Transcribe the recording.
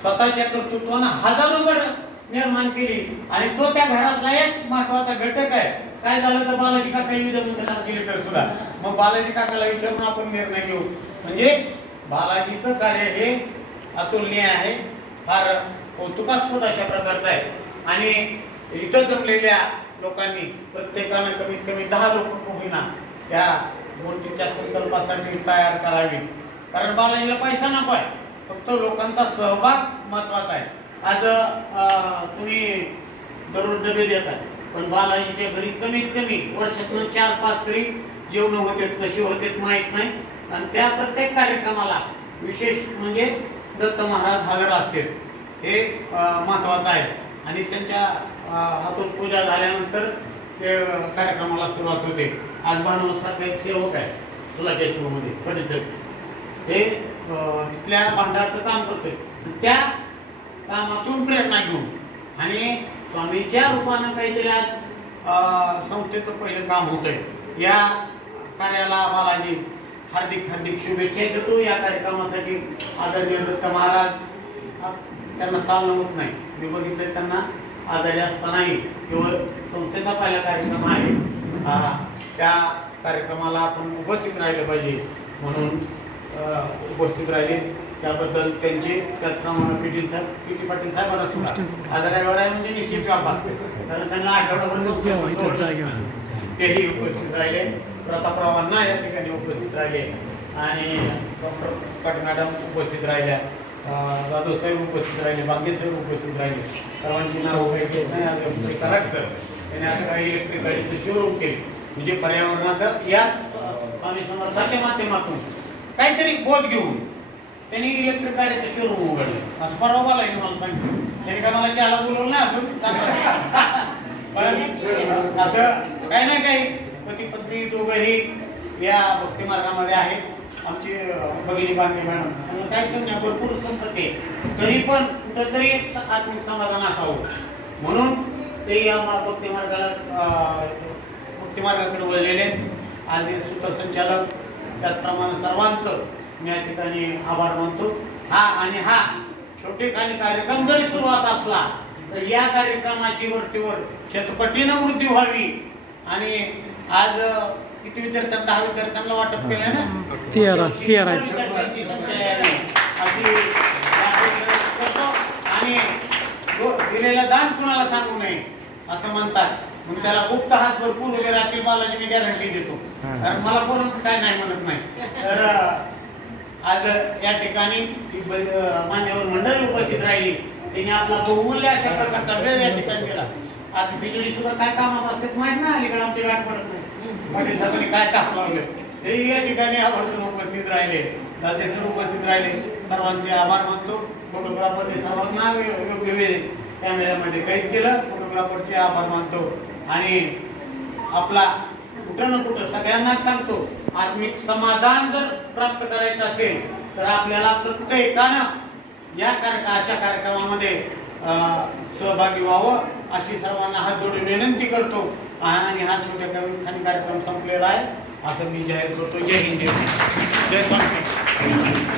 स्वतःच्या कर्तृत्वानं हजारो घर निर्माण केली आणि तो त्या घरातला एक महत्वाचा घटक आहे. काय झालं तर बालाजी काका युद्ध केले तर सुद्धा मग बालाजी काकाला विचारून आपण निर्णय घेऊ. म्हणजे बालाजीचं कार्य हे अतुलनीय आहे, फार कौतुकास्पद अशा प्रकारचं आहे. आणि इथं जमलेल्या लोकांनी प्रत्येकानं कमीत कमी 10 लोक होईना त्या मूर्तीच्या संकल्पासाठी तयार करावी. कारण बालाजीला पैसा नको आहे, फक्त लोकांचा सहभाग महत्वाचा आहे. आज तुम्ही दररोज डबे देताय, पण बालाजीच्या घरी कमीत कमी वर्षातून 4-5 तरी जेवण होते, कशी होते माहीत नाही. आणि त्या प्रत्येक कार्यक्रमाला विशेष म्हणजे दत्त महाराज हजर असतील, हे महत्वाचं आहे. आणि त्यांच्या हातून पूजा झाल्यानंतर ते कार्यक्रमाला सुरुवात होते. आज भानुसारखा एक सेवक आहे तुलाकेश्वरमध्ये परिसर, ते तिथल्या भांडाराचं काम करतोय. त्या कामातून प्रेरणा घेऊन आणि स्वामीच्या रूपानं काहीतरी आज संस्थेचं पहिलं काम होतंय. या कार्याला बालाजी हार्दिक हार्दिक शुभेच्छा देतो. या कार्यक्रमासाठी आदरणीय दत्त महाराज त्यांना चालणं होत नाही, मी बघितलं त्यांना आजारी असतानाही केवळ संस्थेचा पहिला कार्यक्रम आहे, त्या कार्यक्रमाला आपण उपस्थित राहिलं पाहिजे म्हणून उपस्थित राहिले. त्याबद्दल त्यांचे त्याचप्रमाणे पी टी पाटील साहेबांना सुद्धा आजारावर आहे म्हणजे निश्चित व्यापार कारण त्यांना आठवड्याभर तेही उपस्थित राहिले. प्रतापरावांना या ठिकाणी उपस्थित राहिले आणि डॉक्टर पाटील मॅडम उपस्थित राहिल्या, जाधव साहेब उपस्थित राहिले, बांगे साहेब उपस्थित राहिले. सर्वांची नाव काही कराडकर त्यांनी आता काही इलेक्ट्रिक गाडीचं शोरूम केले. म्हणजे पर्यावरणाचं या स्वामी समर्थाच्या माध्यमातून काहीतरी बोध घेऊन त्यांनी इलेक्ट्रिक गाडीचं शोरूम उघडलं. असं परवा मला सांगितलं त्यांनी का मला त्याला बोलवलं ना अजून पण असं काही ना काही पती पत्नी दोघंही या भक्ती मार्गामध्ये आहेत. आमची भगिनी बांधे मॅडम काय करण्या भरपूर संपत्ती आहे, तरी पण कुठंतरी एक आत्मिक समाधान असावं म्हणून ते या भक्ती मार्गाकडे वळलेले. आज सूत्रसंचालक त्याचप्रमाणे सर्वांचं मी या ठिकाणी आभार मानतो. हा छोटेखानी कार्यक्रम जरी सुरुवात असला तर या कार्यक्रमाची वरतीवर शतपटीनं वृद्धी व्हावी. आणि आज किती विद्यार्थ्यांना 10 विद्यार्थ्यांना वाटप केलं ना, 13 आणि दिलेलं दान कुणाला सांगू नये असं म्हणतात. मग त्याला गुप्त हात भरपूर उभे राहतील बालाजी मी गॅरंटी देतो, कारण मला कोण काय नाही म्हणत नाही. तर आज या ठिकाणी मान्यवर मंडळी उपस्थित राहिली, त्यांनी आपला बहुमूल्य अशा प्रकारचा वेळ या ठिकाणी दिला. आज बिजली सुद्धा काय कामात असते माहित ना, अलीकडे आमची गाठ पडत नाही. पाटील साहेबांनी काय काम लावले ते या ठिकाणी आवर्जून उपस्थित राहिले, दादेसर उपस्थित राहिले. सर्वांचे आभार मानतो. फोटोग्राफरने सर्वांना योग्य वेळ कॅमेऱ्यामध्ये कैद केलं, फोटोग्राफरचे आभार मानतो. आणि आपला कुठं ना कुठं सगळ्यांनाच सांगतो, आत्मिक समाधान जर प्राप्त करायचं असेल तर आपल्याला प्रत्येकानं या अशा कार्यक्रमामध्ये सहभागी व्हावं अशी सर्वांना हात जोडून विनंती करतो. आणि हा छोट्या कार्यक्रम संपलेला आहे असं मी जाहीर करतो. जय हिंद, जय स्वामी.